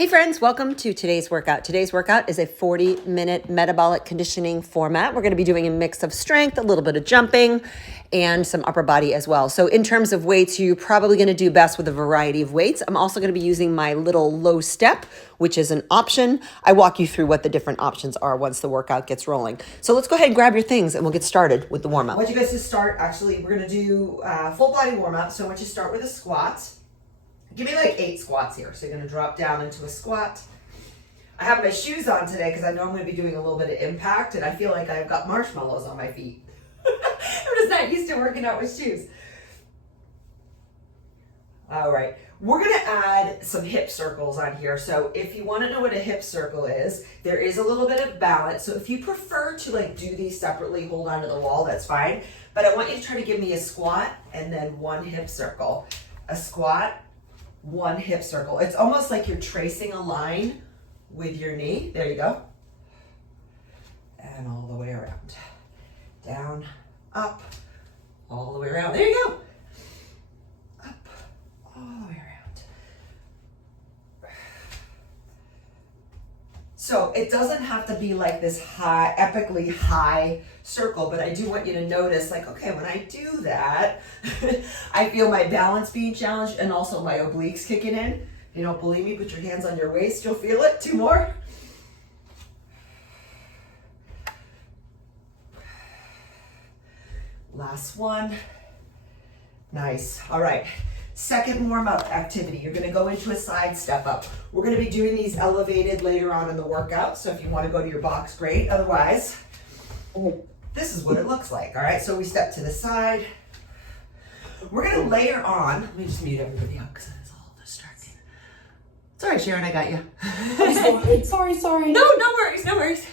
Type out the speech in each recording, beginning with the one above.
Hey friends, welcome to today's workout. Today's workout is a 40-minute metabolic conditioning format. We're going to be doing a mix of strength, a little bit of jumping, and some upper body as well. So in terms of weights, you're probably going to do best with a variety of weights. I'm also going to be using my little low step, which is an option. I walk you through what the different options are once the workout gets rolling. So let's go ahead and grab your things and we'll get started with the warm-up. I want you guys to start, actually, we're going to do full body warm-up. So I want you to start with a squat. Give me like 8 squats here. So you're going to drop down into a squat. I have my shoes on today because I know I'm going to be doing a little bit of impact and I feel like I've got marshmallows on my feet. I'm just not used to working out with shoes. All right. We're going to add some hip circles on here. So if you want to know what a hip circle is, there is a little bit of balance. So if you prefer to like do these separately, hold on to the wall, that's fine. But I want you to try to give me a squat and then one hip circle. A squat, one hip circle. It's almost like you're tracing a line with your knee. There you go. And all the way around. Down, up, all the way around. There you go. Up, all the way around. So it doesn't have to be like this high, epically high circle, but I do want you to notice, like, okay, when I do that, I feel my balance being challenged and also my obliques kicking in. If you don't believe me, put your hands on your waist, you'll feel it. 2 more. Last one. Nice. All right. Second warm-up activity, you're going to go into a side step up. We're going to be doing these elevated later on in the workout, so if you want to go to your box, great. Otherwise, this is what it looks like. All right, so we step to the side. We're going to layer on. Let me just mute everybody out because it's all distracting. It's all right, Sharon, I got you. Sorry. No worries.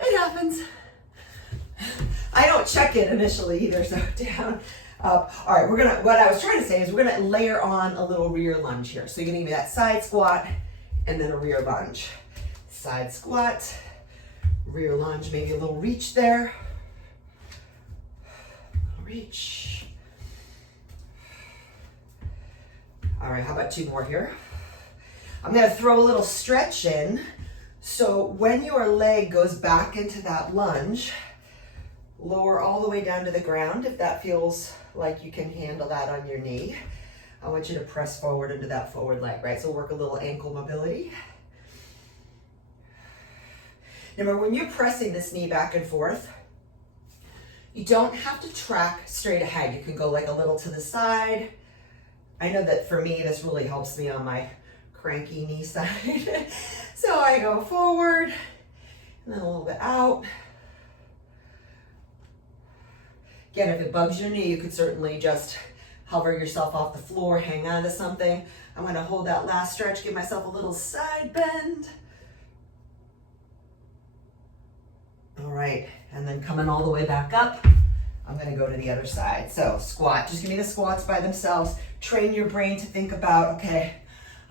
It happens. I don't check it initially either, so down, up. All right, what I was trying to say is we're gonna layer on a little rear lunge here. So you're gonna give me that side squat and then a rear lunge. Side squat, rear lunge, maybe a little reach there. Reach. All right, how about 2 more here? I'm gonna throw a little stretch in. So when your leg goes back into that lunge, lower all the way down to the ground if that feels like you can handle that on your knee. I want you to press forward into that forward leg, right? So work a little ankle mobility. Remember, when you're pressing this knee back and forth, you don't have to track straight ahead. You can go like a little to the side. I know that for me, this really helps me on my cranky knee side. So I go forward and then a little bit out. Again, if it bugs your knee, you could certainly just hover yourself off the floor, hang on to something. I'm going to hold that last stretch, give myself a little side bend. All right, and then coming all the way back up, I'm going to go to the other side. So squat, just give me the squats by themselves. Train your brain to think about, okay,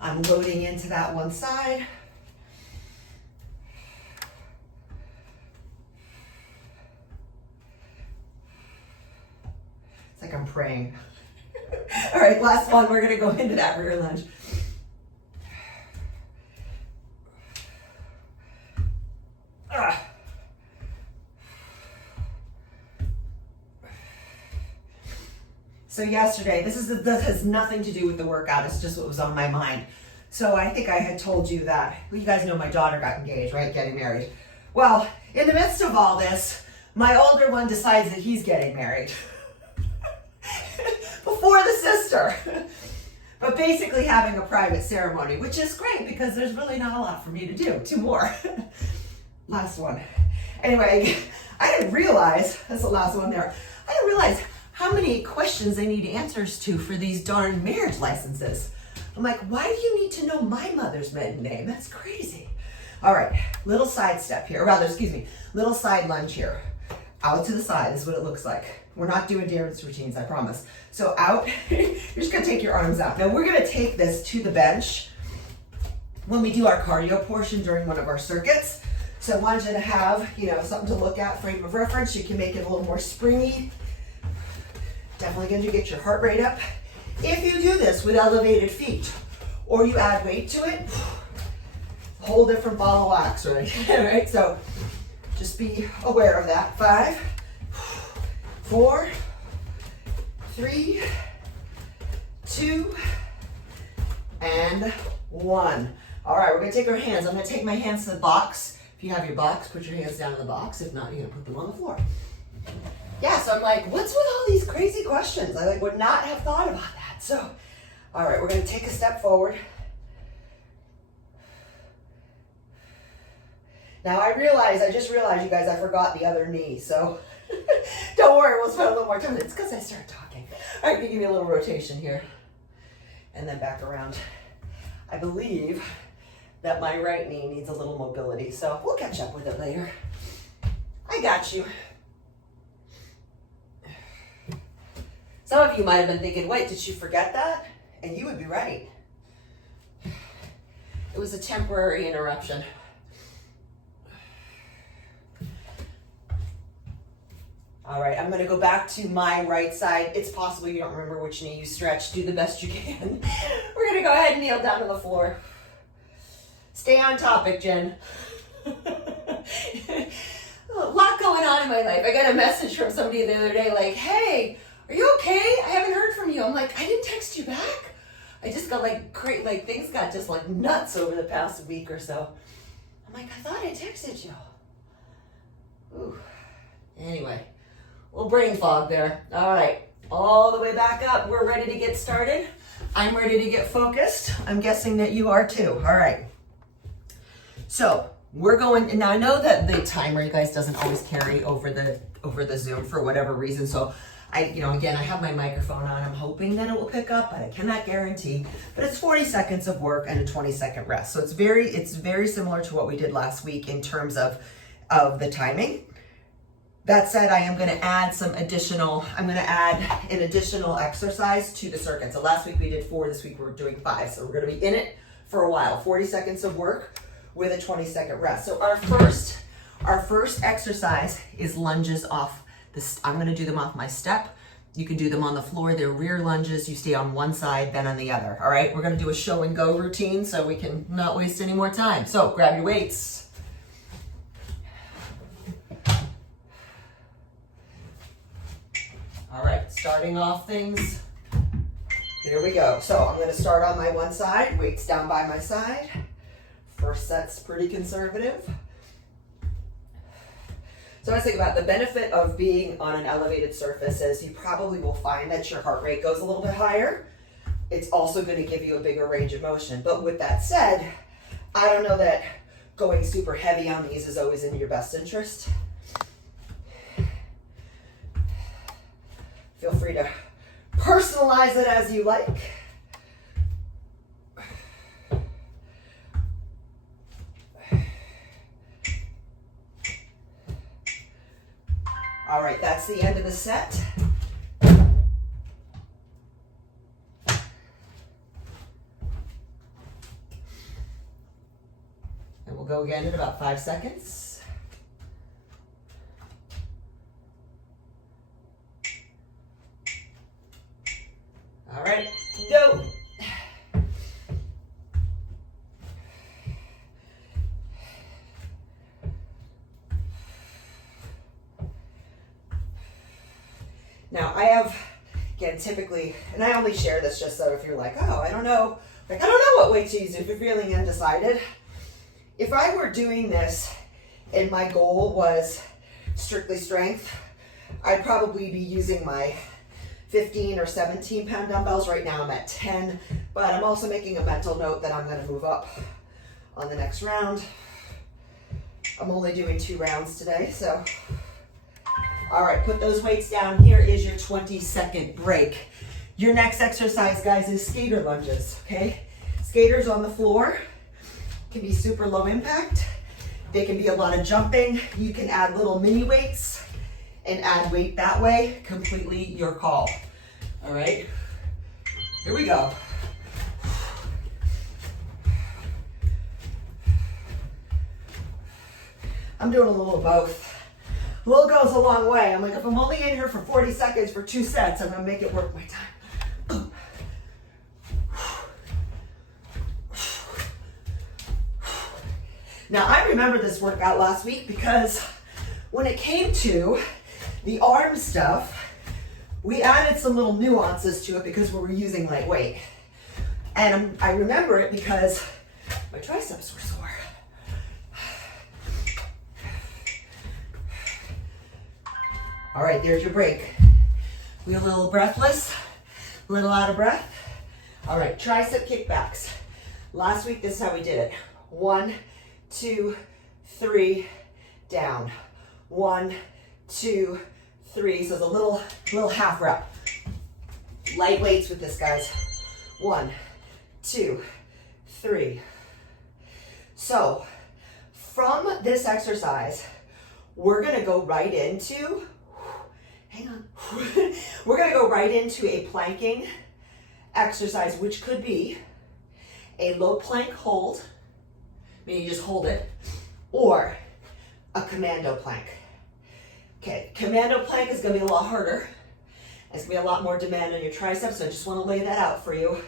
I'm loading into that one side. It's like I'm praying. All right, last one, we're gonna go into that rear lunge. So yesterday, this has nothing to do with the workout, it's just what was on my mind. So I think I had told you that, well, you guys know my daughter got engaged, right, getting married. Well, in the midst of all this, my older one decides that he's getting married. Before the sister, but basically having a private ceremony, which is great because there's really not a lot for me to do. 2 more. Last one. Anyway, I didn't realize, that's the last one there, I didn't realize how many questions they need answers to for these darn marriage licenses. I'm like, why do you need to know my mother's maiden name? That's crazy. All right, little side step here, or rather, excuse me, little side lunge here. Out to the side is what it looks like. We're not doing dance routines, I promise. So out, you're just gonna take your arms out. Now we're gonna take this to the bench when we do our cardio portion during one of our circuits. So I wanted you to have, something to look at, frame of reference. You can make it a little more springy. Definitely going to get your heart rate up. If you do this with elevated feet, or you add weight to it, whole different ball of wax, right? Right? So just be aware of that. 5, 4, 3, 2, and 1. All right, we're gonna take our hands. I'm gonna take my hands to the box. If you have your box, put your hands down in the box. If not, you're gonna put them on the floor. Yeah, so I'm like, what's with all these crazy questions? I would not have thought about that. So, all right, we're gonna take a step forward. Now I just realized, you guys, I forgot the other knee. So don't worry, we'll spend a little more time. It's because I started talking. All right, give me a little rotation here. And then back around. I believe that my right knee needs a little mobility, so we'll catch up with it later. I got you. Some of you might have been thinking, wait, did you forget that? And you would be right. It was a temporary interruption. All right, I'm gonna go back to my right side. It's possible you don't remember which knee you stretched. Do the best you can. We're gonna go ahead and kneel down to the floor. Stay on topic, Jen. A lot going on in my life. I got a message from somebody the other day like, hey, are you okay? I haven't heard from you. I'm like, I didn't text you back. I just got things got just like nuts over the past week or so. I'm like, I thought I texted you. Ooh. Anyway, a little brain fog there. All right, all the way back up. We're ready to get started. I'm ready to get focused. I'm guessing that you are too. All right. So we're going, and now I know that the timer, you guys, doesn't always carry over the Zoom for whatever reason. So again, I have my microphone on. I'm hoping that it will pick up, but I cannot guarantee. But it's 40 seconds of work and a 20-second rest. So it's very similar to what we did last week in terms of the timing. That said, I am going to add an additional exercise to the circuit. So last week we did 4, this week we're doing 5. So we're going to be in it for a while. 40 seconds of work with a 20-second rest. So our first exercise is lunges off this. I'm going to do them off my step. You can do them on the floor. They're rear lunges. You stay on one side, then on the other. All right, we're going to do a show and go routine so we can not waste any more time. So grab your weights. All right, starting off things. Here we go. So I'm going to start on my one side, weights down by my side. First set's pretty conservative. So I was thinking about the benefit of being on an elevated surface is you probably will find that your heart rate goes a little bit higher. It's also going to give you a bigger range of motion. But with that said, I don't know that going super heavy on these is always in your best interest. Feel free to personalize it as you like. All right, that's the end of the set. And we'll go again in about 5 seconds. All right, go. Now I have, again, typically, and I only share this just so if you're like, oh, I don't know what weight to use if you're feeling undecided. If I were doing this and my goal was strictly strength, I'd probably be using my 15 or 17 pound dumbbells. Right now I'm at 10, but I'm also making a mental note that I'm going to move up on the next round. I'm only doing 2 rounds today, so. All right, put those weights down. Here is your 20-second break. Your next exercise, guys, is skater lunges, okay? Skaters on the floor can be super low impact. They can be a lot of jumping. You can add little mini weights and add weight that way. Completely your call. All right, here we go. I'm doing a little of both. A little goes a long way. I'm like, if I'm only in here for 40 seconds for 2 sets, I'm gonna make it worth my time. Now, I remember this workout last week because when it came to the arm stuff, we added some little nuances to it because we were using lightweight. And I remember it because my triceps were sore. All right, there's your break. We a little breathless, a little out of breath. All right, tricep kickbacks. Last week, this is how we did it. 1, 2, 3, down. 1, 2, 3. So it's a little half rep. Light weights with this, guys. 1, 2, 3. So from this exercise, we're gonna go right into, hang on. We're gonna go right into a planking exercise, which could be a low plank hold, meaning you just hold it, or a commando plank. Okay, commando plank is gonna be a lot harder. It's gonna be a lot more demand on your triceps, so I just wanna lay that out for you.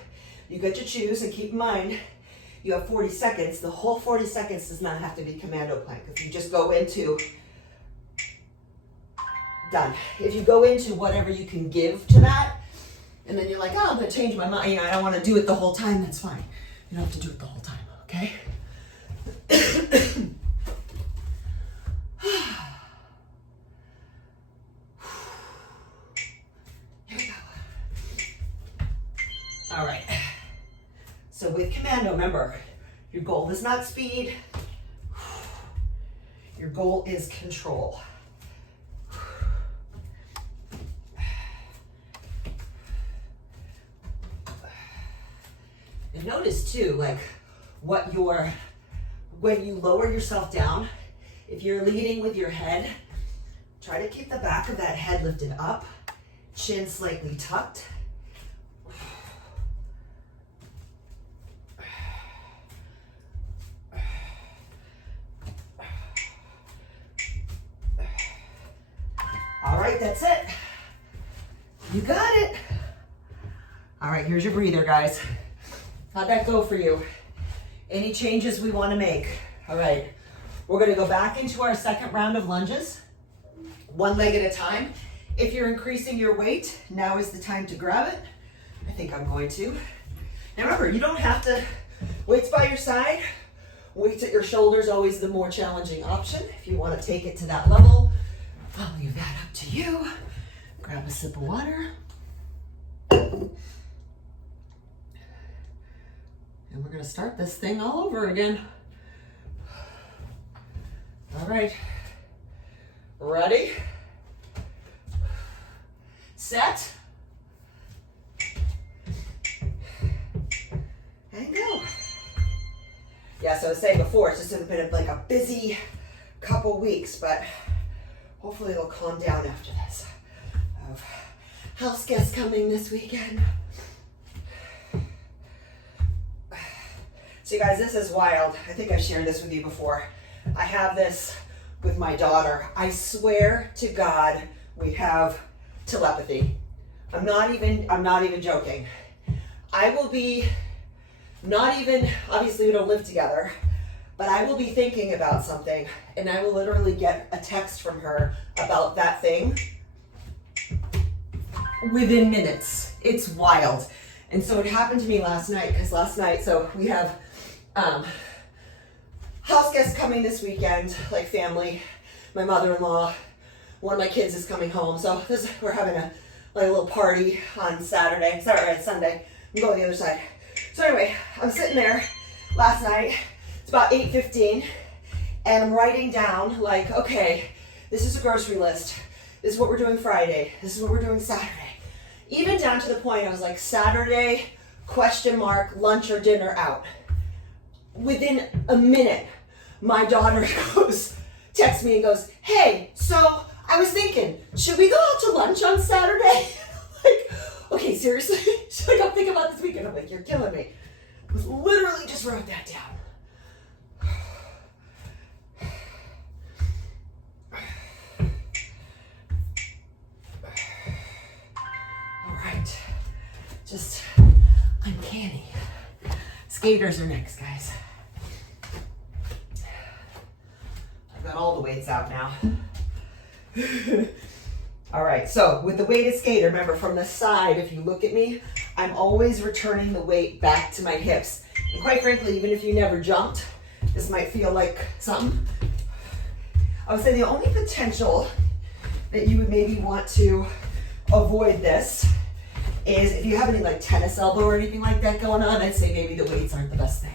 You get to choose, and keep in mind, you have 40 seconds. The whole 40 seconds does not have to be commando plank. If you just go into, done. If you go into whatever you can give to that, and then you're like, oh, I'm gonna change my mind, I don't wanna do it the whole time, that's fine. You don't have to do it the whole time, okay? Here we go. All right. So with commando, remember, your goal is not speed. Your goal is control. And notice too, like when you lower yourself down, if you're leading with your head, try to keep the back of that head lifted up, chin slightly tucked. All right, that's it. You got it. All right, here's your breather, guys. How'd that go for you? Any changes we want to make? All right, we're going to go back into our second round of lunges, one leg at a time. If you're increasing your weight, now is the time to grab it. I think I'm going to. Now remember, you don't have to, weights by your side, weights at your shoulders, always the more challenging option. If you want to take it to that level, I'll leave that up to you. Grab a sip of water. And we're gonna start this thing all over again. All right, ready, set, and go. Yeah, so I was saying before, it's just been like a busy couple weeks, but hopefully it'll calm down after this. Of house guests coming this weekend. So you guys, this is wild. I think I've shared this with you before. I have this with my daughter. I swear to God, we have telepathy. I'm not even joking. I will be obviously we don't live together, but I will be thinking about something and I will literally get a text from her about that thing within minutes. It's wild. And so it happened to me last night, so we have house guests coming this weekend, like family, my mother-in-law, one of my kids is coming home. So we're having a little party on Sunday. I'm going the other side. So anyway, I'm sitting there last night, it's about 8:15, and I'm writing down like, okay, this is a grocery list. This is what we're doing Friday. This is what we're doing Saturday. Even down to the point, I was like, Saturday, ? Lunch or dinner out. Within a minute, my daughter texts me and goes, hey, so I was thinking, should we go out to lunch on Saturday? Like, okay, seriously? She's like, I'm thinking about this weekend. I'm like, you're killing me. I was literally just wrote that down. All right, just uncanny. Skaters are next, guys. got all the weights out now. All right, so with the weighted skater, remember from the side, if you look at me, I'm always returning the weight back to my hips. And quite frankly, even if you never jumped, this might feel like something. I would say the only potential that you would maybe want to avoid this is if you have any like tennis elbow or anything like that going on, I'd say maybe the weights aren't the best thing.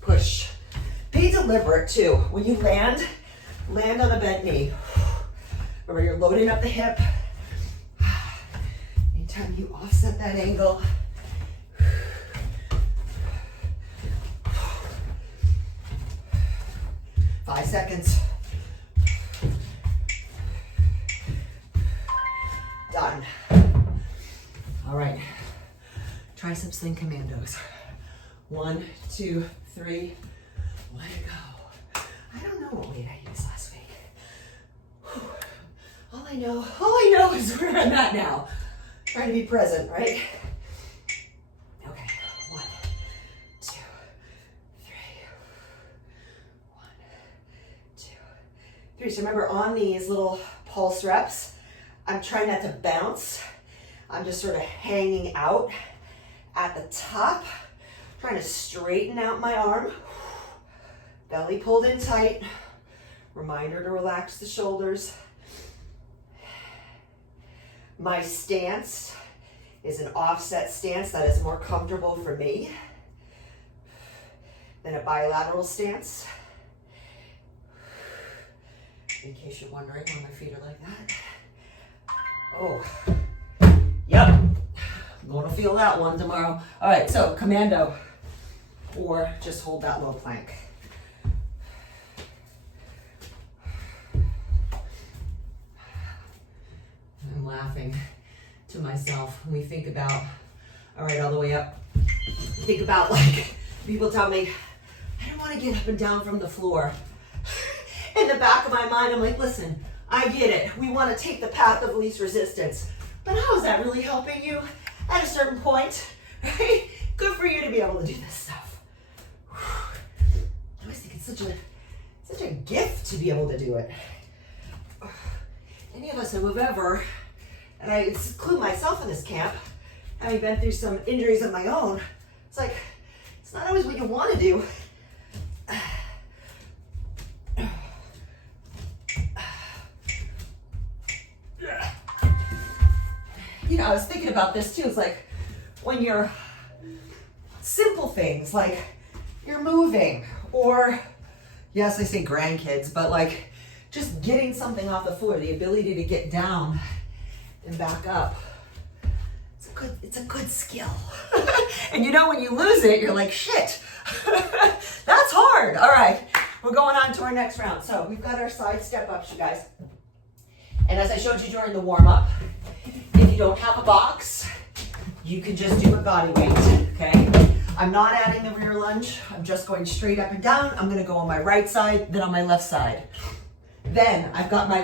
Push. Be deliberate too. When you land on a bent knee. Remember, you're loading up the hip. Anytime you offset that angle. 5 seconds. Done. All right. Tricep sling commandos. 1, 2, 3. Let it go. I don't know what weight I used last week. Whew. All I know is where I'm at now. Trying to be present, right? Okay. 1, 2, 3. 1, 2, 3. So remember, on these little pulse reps, I'm trying not to bounce. I'm just sort of hanging out at the top, trying to straighten out my arm. Belly pulled in tight. Reminder to relax the shoulders. My stance is an offset stance that is more comfortable for me than a bilateral stance. In case you're wondering why my feet are like that. Oh, yep. I'm going to feel that one tomorrow. All right, so commando, or just hold that low plank. I'm laughing to myself when we think about, all right, all the way up. Think about, like, people tell me, I don't want to get up and down from the floor. In the back of my mind, I'm like, listen, I get it. We want to take the path of least resistance. But how is that really helping you at a certain point, right? Good for you to be able to do this stuff. I always think it's such a gift to be able to do it. Any of us who have ever, and I include myself in this camp, having been through some injuries of my own, it's like, it's not always what you want to do. You know, I was thinking about this too. It's like when you're simple things like you're moving, or yes, I say grandkids, but like just getting something off the floor, the ability to get down and back up. It's a good skill. And you know, when you lose it, you're like, shit, that's hard. All right, we're going on to our next round. So we've got our side step ups, you guys. And as I showed you during the warm up, if you don't have a box, you can just do a body weight, okay? I'm not adding the rear lunge. I'm just going straight up and down. I'm gonna go on my right side, then on my left side. Then I've got my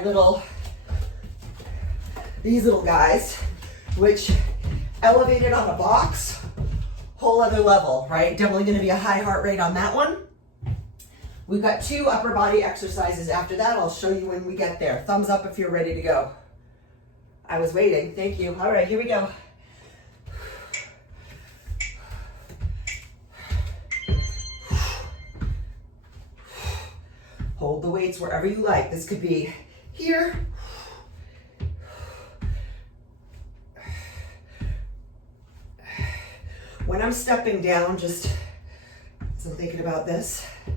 these little guys, which elevated on a box, whole other level, right? Definitely gonna be a high heart rate on that one. We've got 2 upper body exercises after that. I'll show you when we get there. Thumbs up if you're ready to go. I was waiting, thank you. All right, here we go. Hold the weights wherever you like. This could be here. When I'm stepping down, just as I'm thinking about this, I'm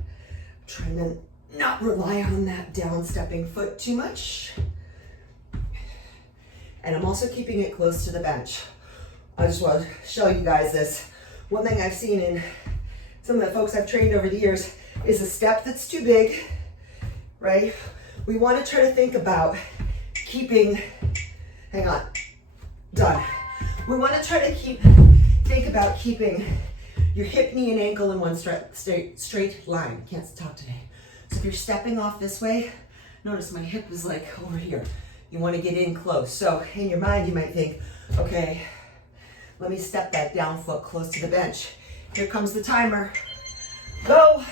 trying to not rely on that down stepping foot too much. And I'm also keeping it close to the bench. I just want to show you guys this. One thing I've seen in some of the folks I've trained over the years is a step that's too big, right? We want to try to think about keeping, hang on, done. We want to try to think about keeping your hip, knee, and ankle in one straight line. Can't talk today. So if you're stepping off this way, notice my hip is like over here. You want to get in close. So in your mind, you might think, okay, let me step that down foot close to the bench. Here comes the timer. Go.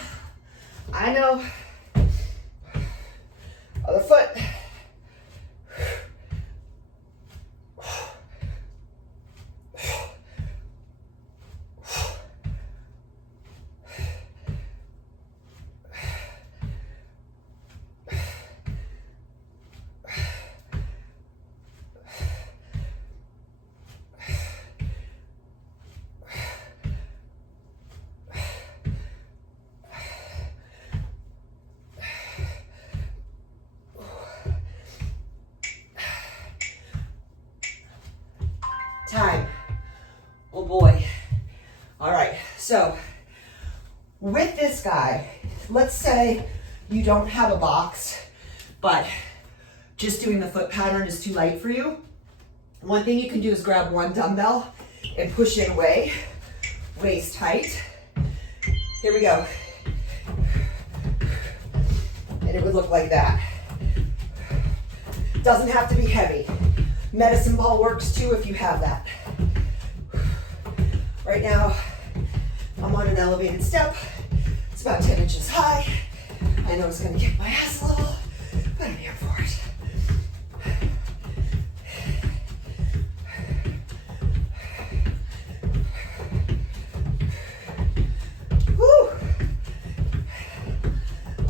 I know. Other foot. Time. Oh boy. All right, so with this guy, let's say you don't have a box, but just doing the foot pattern is too light for you. One thing you can do is grab one dumbbell and push it away, waist height. Here we go. And it would look like that. Doesn't have to be heavy. Medicine ball works too if you have that. Right now, I'm on an elevated step. It's about 10 inches high. I know it's gonna kick my ass a little, but I'm here for it. Woo!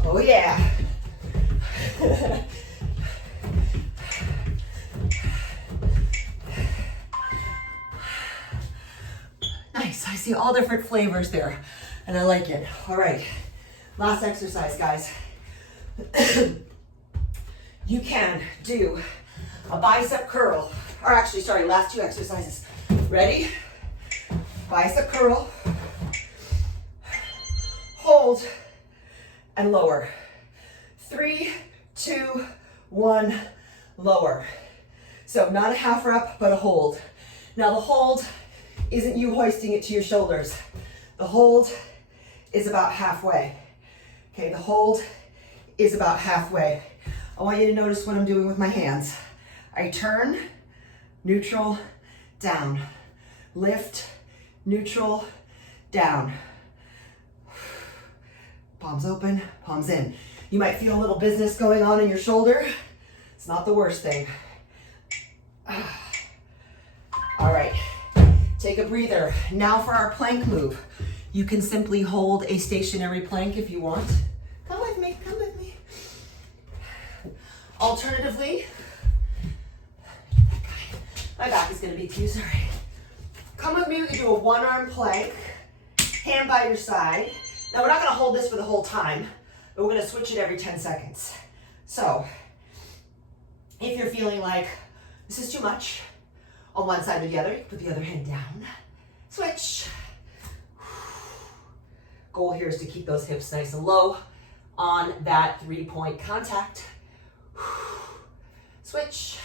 Oh yeah. Nice, I see all different flavors there, and I like it. All right, last exercise, guys. You can do a bicep curl, or actually, sorry, last two exercises. Ready? Bicep curl, hold, and lower. 3, 2, 1, lower. So not a half rep, but a hold. Now the hold isn't you hoisting it to your shoulders. The hold is about halfway. Okay, the hold is about halfway. I want you to notice what I'm doing with my hands. I turn, neutral, down. Lift, neutral, down. Palms open, palms in. You might feel a little business going on in your shoulder. It's not the worst thing. All right. Take a breather. Now for our plank move. You can simply hold a stationary plank if you want. Come with me, come with me. Alternatively, my back is gonna be too, sorry. Come with me, we can do a one-arm plank, hand by your side. Now we're not gonna hold this for the whole time, but we're gonna switch it every 10 seconds. So, if you're feeling like this is too much, on one side or the other, you put the other hand down. Switch. Goal here is to keep those hips nice and low on that 3-point contact. Switch.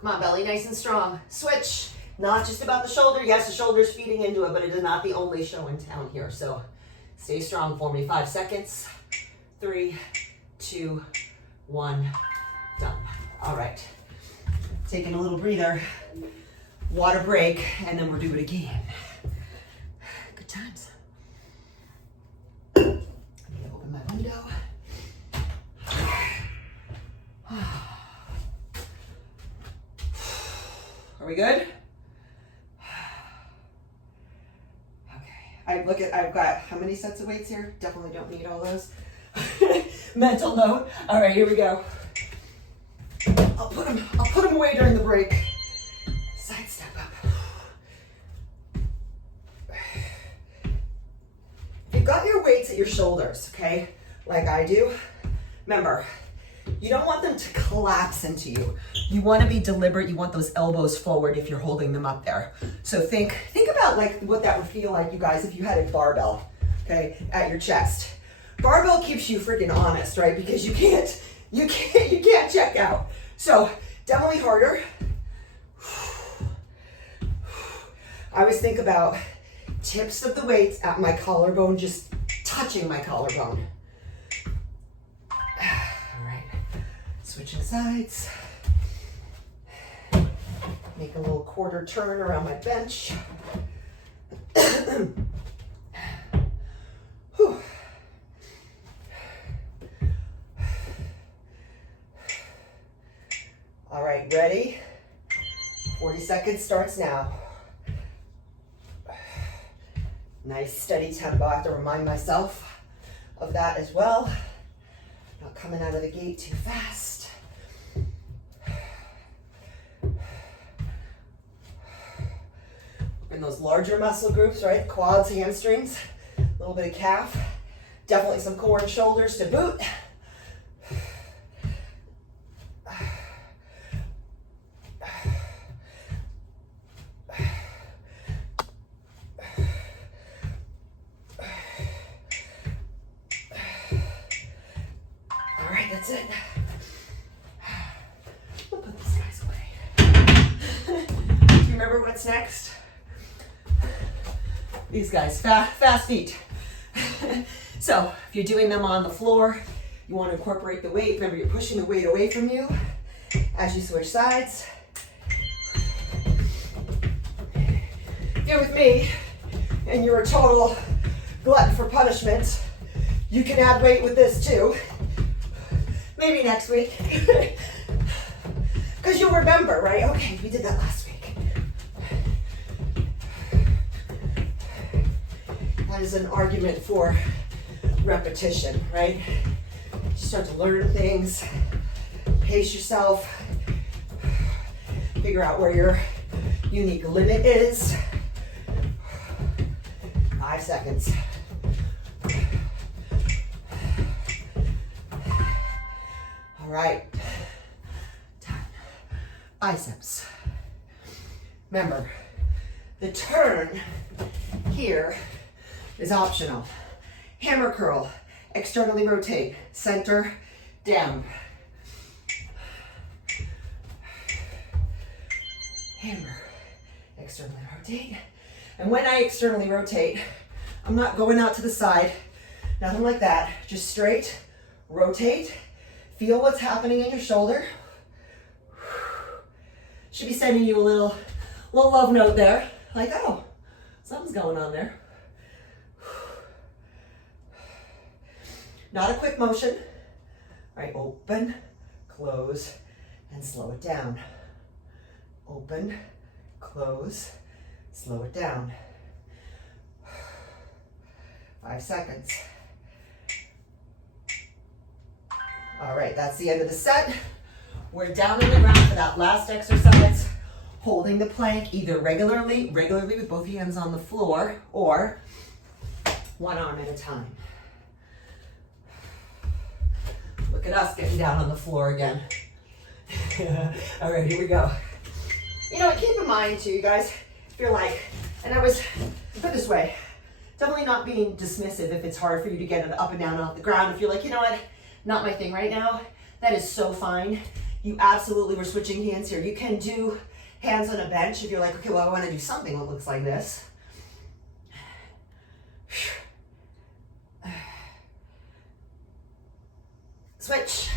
Come on, belly nice and strong. Switch. Not just about the shoulder. Yes, the shoulder's feeding into it, but it is not the only show in town here. So stay strong for me. 5 seconds. 3, 2, 1, done. All right, taking a little breather, water break, and then we'll do it again. Good times. I'm gonna open my window. Are we good? Okay, I've got how many sets of weights here? Definitely don't need all those. Mental note. All right, here we go. I'll put them away during the break. Side step up. You've got your weights at your shoulders, okay? Like I do. Remember, you don't want them to collapse into you. You want to be deliberate. You want those elbows forward if you're holding them up there. So think about like what that would feel like, you guys, if you had a barbell, okay, at your chest. Barbell keeps you freaking honest, right? Because you can't check out. So definitely harder. I always think about tips of the weights at my collarbone, just touching my collarbone. All right, switching sides. Make a little quarter turn around my bench. Whew. All right, ready? 40 seconds starts now. Nice steady tempo. I have to remind myself of that as well. Not coming out of the gate too fast. In those larger muscle groups, right? Quads, hamstrings, a little bit of calf. Definitely some core and shoulders to boot. That's it. We'll put these guys away. Do you remember what's next? These guys, fast feet. So if you're doing them on the floor, you want to incorporate the weight. Remember, you're pushing the weight away from you as you switch sides. If you're with me and you're a total glutton for punishment, you can add weight with this too. Maybe next week. Because you'll remember, right? Okay, we did that last week. That is an argument for repetition, right? You start to learn things, pace yourself, figure out where your unique limit is. 5 seconds. All right, 10, biceps. Remember, the turn here is optional. Hammer curl, externally rotate, center, down. Hammer, externally rotate. And when I externally rotate, I'm not going out to the side, nothing like that, just straight, rotate. Feel what's happening in your shoulder. Should be sending you a little love note there. Like, oh, something's going on there. Not a quick motion. All right, open, close, and slow it down. Open, close, slow it down. 5 seconds. All right, that's the end of the set. We're down on the ground for that last exercise, holding the plank either regularly with both hands on the floor, or one arm at a time. Look at us getting down on the floor again. All right, here we go. You know, keep in mind too, you guys, if you're like, and I was, put it this way, definitely not being dismissive if it's hard for you to get it up and down off the ground. If you're like, you know what, not my thing right now, that is so fine. You absolutely, we're switching hands here. You can do hands on a bench if you're like, okay, well, I want to do something that looks like this. Switch.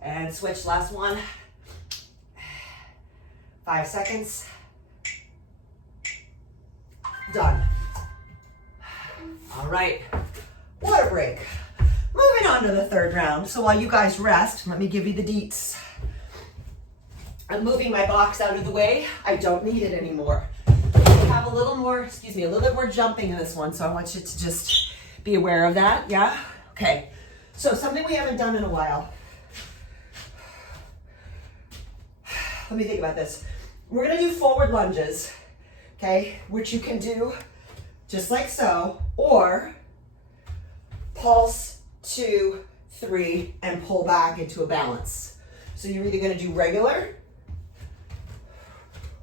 And switch, last one. 5 seconds. Done. All right, water break. Moving on to the third round. So while you guys rest, let me give you the deets. I'm moving my box out of the way. I don't need it anymore. We have a little more, a little bit more jumping in this one, so I want you to just be aware of that, yeah? Okay, so something we haven't done in a while. Let me think about this. We're gonna do forward lunges, okay? Which you can do just like so, or pulse 2, 3, and pull back into a balance. So you're either gonna do regular,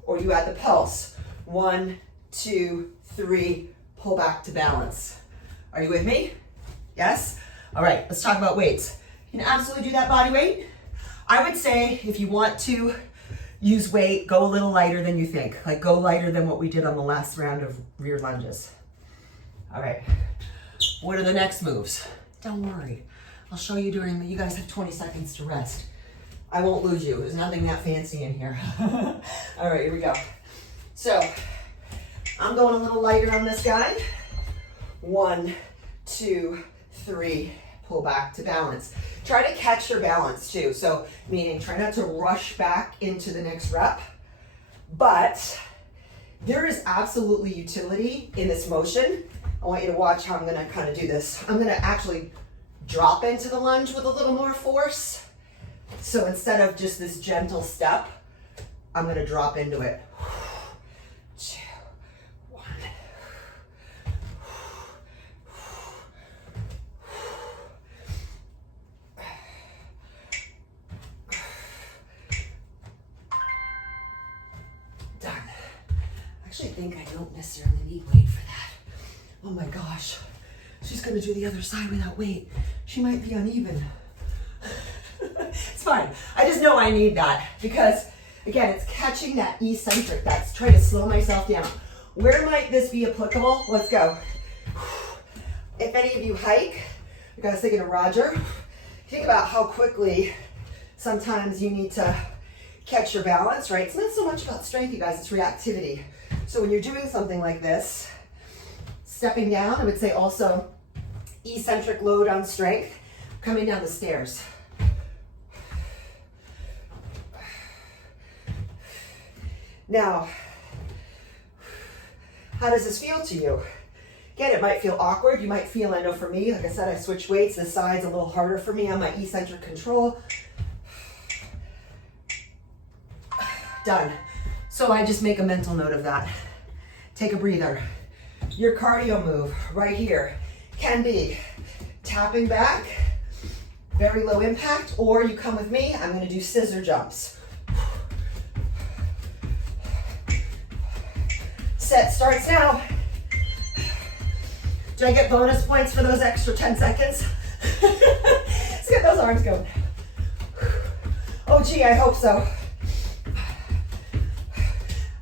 or you add the pulse. 1, 2, 3, pull back to balance. Are you with me? Yes? All right, let's talk about weights. You can absolutely do that body weight. I would say if you want to use weight, go a little lighter than you think. Like go lighter than what we did on the last round of rear lunges. All right, what are the next moves? Don't worry, I'll show you during the, you guys have 20 seconds to rest. I won't lose you. There's nothing that fancy in here. All right, here we go. So I'm going a little lighter on this guy. 1, 2, 3, pull back to balance. Try to catch your balance too. So meaning try not to rush back into the next rep, but there is absolutely utility in this motion. I want you to watch how I'm gonna kind of do this. I'm gonna actually drop into the lunge with a little more force. So instead of just this gentle step, I'm gonna drop into it. 2, 1. Done. I actually think I don't necessarily need weight for that. Oh my gosh. She's gonna do the other side without weight. She might be uneven. It's fine. I just know I need that because, again, it's catching that eccentric. That's trying to slow myself down. Where might this be applicable? Let's go. If any of you hike, I was thinking of Roger, think about how quickly sometimes you need to catch your balance, right? It's not so much about strength, you guys, it's reactivity. So when you're doing something like this, stepping down, I would say also eccentric load on strength, coming down the stairs. Now, how does this feel to you? Again, it might feel awkward. You might feel, I know for me, like I said, I switch weights. This side's a little harder for me on my eccentric control. Done. So I just make a mental note of that. Take a breather. Your cardio move right here can be tapping back, very low impact, or you come with me, I'm gonna do scissor jumps. Set starts now. Do I get bonus points for those extra 10 seconds? Let's get those arms going. Oh gee, I hope so.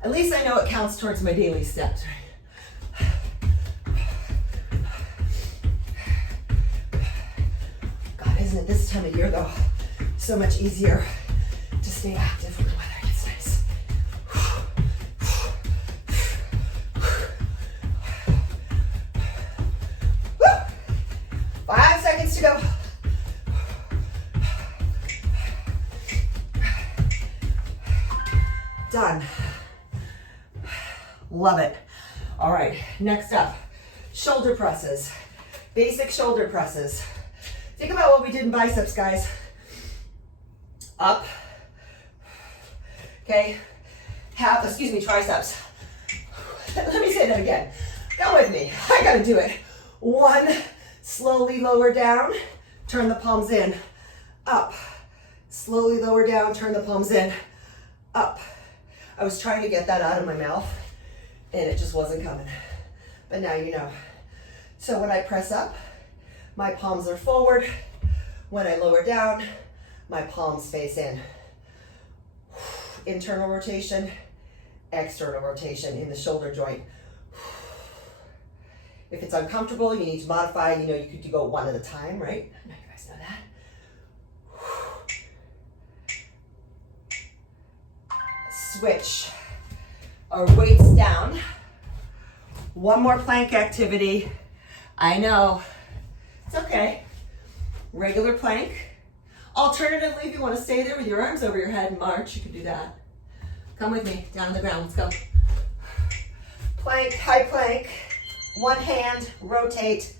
At least I know it counts towards my daily steps, right? God, isn't it this time of year though, so much easier to stay active when the weather gets nice. 5 seconds to go. Done. Love it. All right, next up, shoulder presses. Basic shoulder presses. Think about what we did in biceps, guys. Up. Okay. Triceps. Let me say that again. Go with me. I gotta do it. 1, slowly lower down, turn the palms in. Up. Slowly lower down, turn the palms in. Up. I was trying to get that out of my mouth and it just wasn't coming. But now you know. So when I press up, my palms are forward. When I lower down, my palms face in. Internal rotation, external rotation in the shoulder joint. If it's uncomfortable, you need to modify, you could go 1 at a time, right? I know you guys know that. Switch our weights down. 1 more plank activity. I know, it's okay. Regular plank. Alternatively, if you want to stay there with your arms over your head and march, you can do that. Come with me, down on the ground, let's go. Plank, high plank. 1 hand, rotate.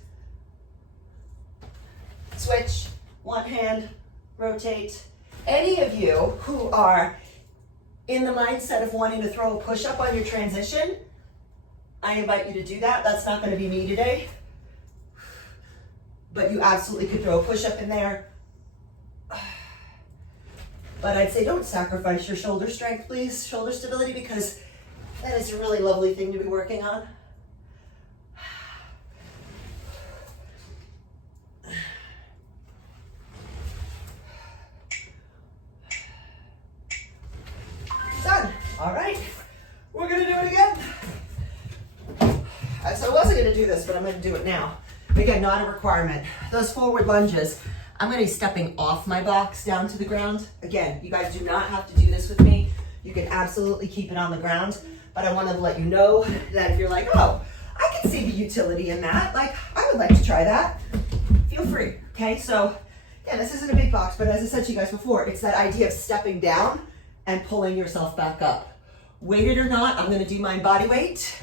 Switch, 1 hand, rotate. Any of you who are in the mindset of wanting to throw a push-up on your transition, I invite you to do that. That's not going to be me today. But you absolutely could throw a push-up in there. But I'd say don't sacrifice your shoulder strength, please, shoulder stability, because that is a really lovely thing to be working on. Done. All right, we're gonna do it again. So I wasn't gonna do this, but I'm gonna do it now. Again, not a requirement. Those forward lunges, I'm gonna be stepping off my box down to the ground. Again, you guys do not have to do this with me. You can absolutely keep it on the ground, but I wanted to let you know that if you're like, oh, I can see the utility in that, like I would like to try that, feel free, okay? So yeah, this isn't a big box, but as I said to you guys before, it's that idea of stepping down and pulling yourself back up. Weighted or not, I'm gonna do my body weight.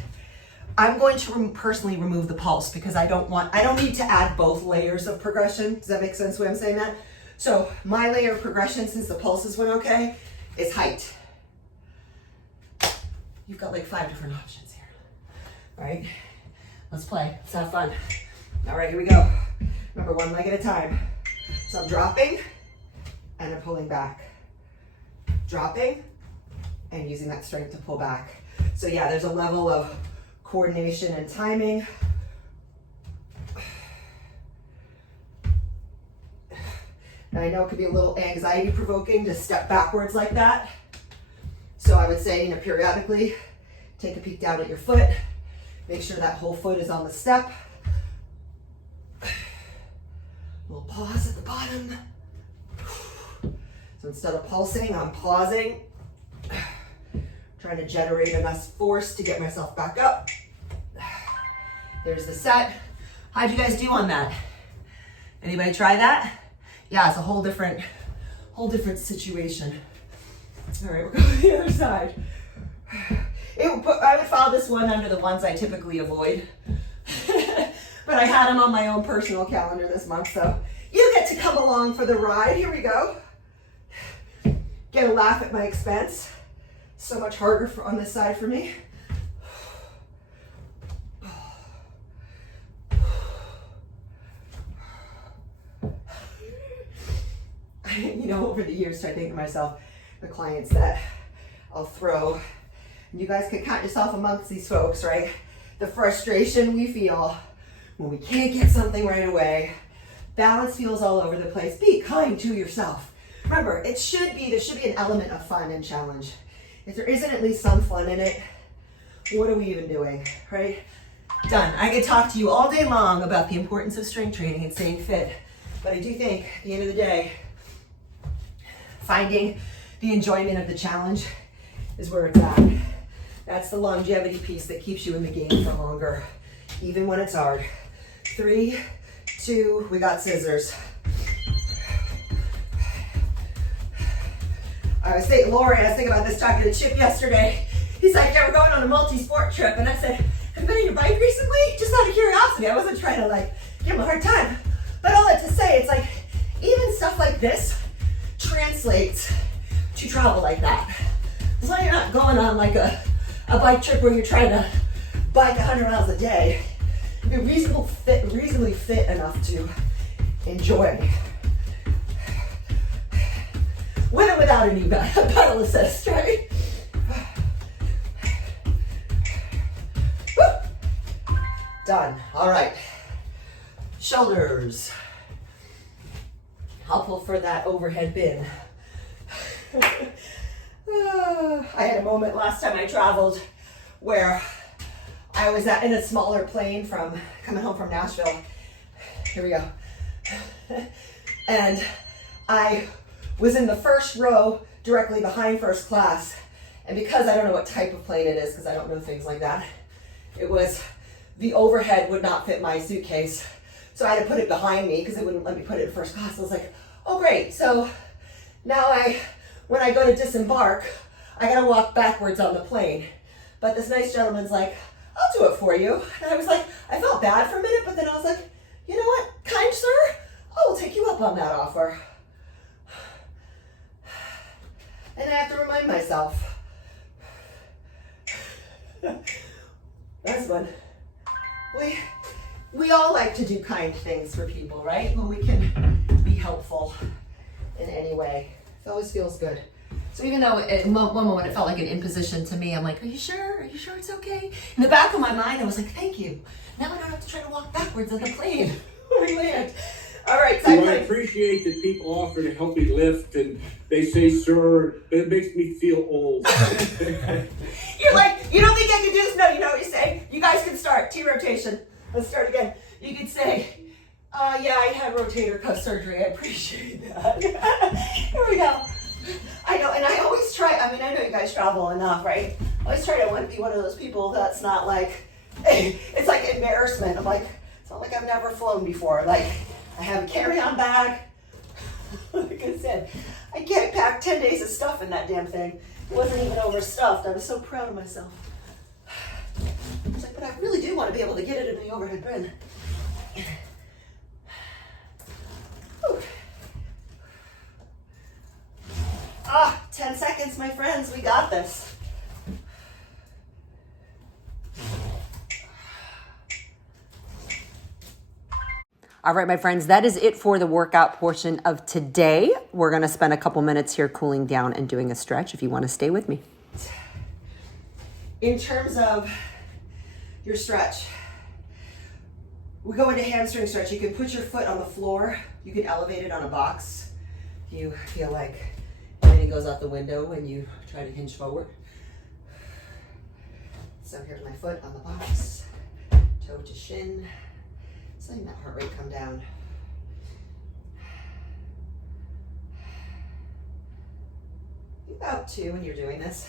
I'm going to personally remove the pulse because I don't need to add both layers of progression. Does that make sense the way I'm saying that? So my layer of progression, since the pulses went okay, is height. You've got like 5 different options here. All right, let's play, let's have fun. All right, here we go. Remember, one leg at a time. So I'm dropping and I'm pulling back. Dropping and using that strength to pull back. So yeah, there's a level of coordination and timing. And I know it could be a little anxiety provoking to step backwards like that. So I would say, periodically take a peek down at your foot. Make sure that whole foot is on the step. A little pause at the bottom. So instead of pulsing, I'm pausing. Trying to generate enough force to get myself back up. There's the set. How'd you guys do on that? Anybody try that? Yeah, it's a whole different situation. All right, we'll go to the other side. I would file this one under the ones I typically avoid. But I had them on my own personal calendar this month, so you get to come along for the ride. Here we go. Get a laugh at my expense. So much harder on this side for me. Over the years, I think to myself, the clients that I'll throw, and you guys can count yourself amongst these folks, right? The frustration we feel when we can't get something right away. Balance feels all over the place. Be kind to yourself. Remember, there should be an element of fun and challenge. If there isn't at least some fun in it, what are we even doing, right? Done. I could talk to you all day long about the importance of strength training and staying fit, but I do think at the end of the day, finding the enjoyment of the challenge is where it's at. That's the longevity piece that keeps you in the game for longer, even when it's hard. 3, 2, we got scissors. I was thinking about this talking to Chip yesterday. He's like, yeah, we're going on a multi-sport trip. And I said, have you been on your bike recently? Just out of curiosity. I wasn't trying to give him a hard time. But all that to say, it's like, even stuff like this translates to travel like that. As long as you're not going on a bike trip where you're trying to bike 100 miles a day, you're reasonably fit enough to enjoy. With or without a knee pedal assist, right? Done. All right. Shoulders. Helpful for that overhead bin. I had a moment last time I traveled where I was in a smaller plane from coming home from Nashville. Here we go. And I was in the first row directly behind first class. And because I don't know what type of plane it is, because I don't know things like that, the overhead would not fit my suitcase. So I had to put it behind me because it wouldn't let me put it in first class. I was like, oh great. So now when I go to disembark, I gotta walk backwards on the plane. But this nice gentleman's like, I'll do it for you. And I was like, I felt bad for a minute, but then I was like, you know what, kind sir, I will take you up on that offer. And I have to remind myself. That's one. We all like to do kind things for people, right? When we can be helpful in any way. It always feels good. So even though at one moment it felt like an imposition to me, I'm like, are you sure? Are you sure it's okay? In the back of my mind, I was like, thank you. Now I don't have to try to walk backwards on the plane when we land. All right. So I appreciate that people offer to help me lift and they say, sir, but it makes me feel old. You're like, you don't think I can do this? No, you know what you say? You guys can start. T rotation. Let's start again. You could say, Yeah, I had rotator cuff surgery. I appreciate that. Here we go. I know, and I always try, I mean, I know you guys travel enough, right? I always try to be one of those people that's not like, it's like embarrassment. I'm like, it's not like I've never flown before. Like, I have a carry-on bag. Like I said, I packed 10 days of stuff in that damn thing. It wasn't even overstuffed. I was so proud of myself. I was like, but I really do want to be able to get it in the overhead bin. Whew. 10 seconds, my friends. We got this. All right, my friends, that is it for the workout portion of today. We're going to spend a couple minutes here cooling down and doing a stretch if you want to stay with me. In terms of your stretch, we go into hamstring stretch. You can put your foot on the floor. You can elevate it on a box. You feel like everything goes out the window when you try to hinge forward. So here's my foot on the box, toe to shin. Just letting that heart rate come down. About 2 when you're doing this.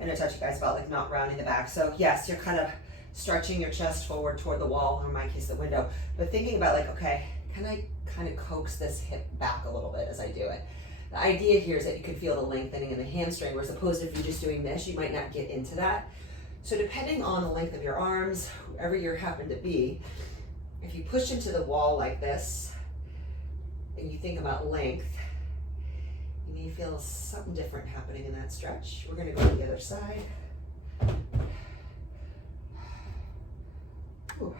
I know I talked to you guys about like not rounding the back. So yes, you're kind of stretching your chest forward toward the wall, or in my case, the window. But thinking about like, okay, can I kind of coax this hip back a little bit as I do it? The idea here is that you can feel the lengthening in the hamstring, whereas opposed to if you're just doing this, you might not get into that. So depending on the length of your arms, whoever you happen to be, if you push into the wall like this, and you think about length, you may feel something different happening in that stretch. We're gonna go to the other side. Ooh.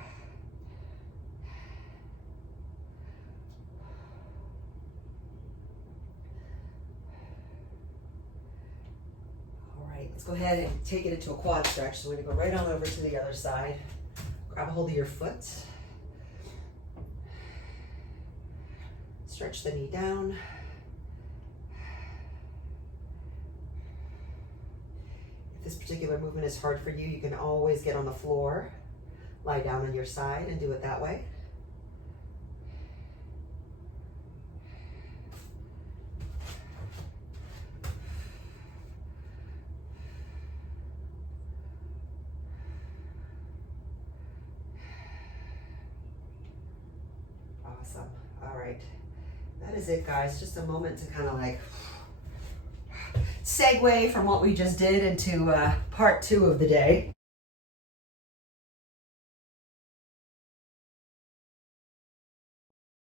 All right, let's go ahead and take it into a quad stretch. So we're gonna go right on over to the other side. Grab a hold of your foot. Stretch the knee down. If this particular movement is hard for you, you can always get on the floor, lie down on your side and do it that way. Awesome. All right. That is it, guys. Just a moment to kind of like segue from what we just did into part 2 of the day.